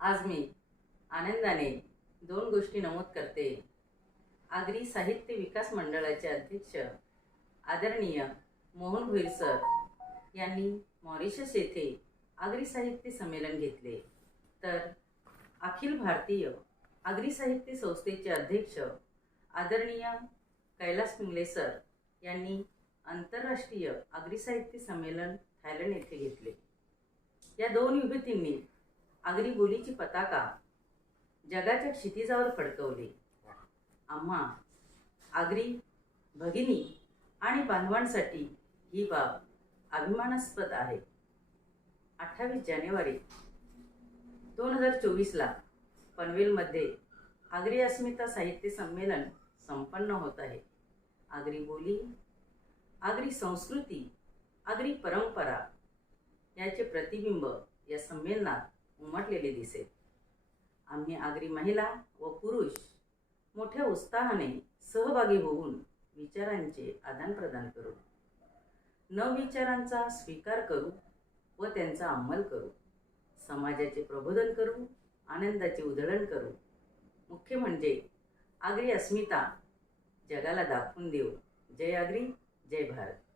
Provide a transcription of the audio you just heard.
आज मी आनंदाने दोन गोष्टी नमूद करते। आगरी साहित्य विकास मंडळाचे अध्यक्ष आदरणीय मोहन भोईर सर यांनी मॉरिशस येथे आगरी साहित्य संमेलन घेतले। तर अखिल भारतीय आगरी साहित्य संस्थेचे अध्यक्ष आदरणीय कैलास पिंगळे सर यांनी आंतरराष्ट्रीय आगरी साहित्य संमेलन थायलंड येथे घेतले। या दोन विभूतींनी आगरी बोलीची पताका जगाच्या क्षितिजावर फडकवली। आम्हा आगरी भगिनी आणि बांधवांसाठी ही बाब अभिमानास्पद आहे। 28 जानेवारी 2024 ला पनवेलमध्ये आगरी अस्मिता साहित्य संमेलन संपन्न होत आहे। आगरी बोली, आगरी संस्कृती, आगरी परंपरा याचे प्रतिबिंब या संमेलनात उमटलेले दिसेल। आम्ही आगरी महिला व पुरुष मोठ्या उत्साहाने सहभागी होऊन विचारांचे आदानप्रदान करू, नवविचारांचा स्वीकार करू व त्यांचा अंमल करू, समाजाचे प्रबोधन करू, आनंदाचे उधळण करू, मुख्य म्हणजे आगरी अस्मिता जगाला दाखवून देऊ। जय आगरी, जय भारत।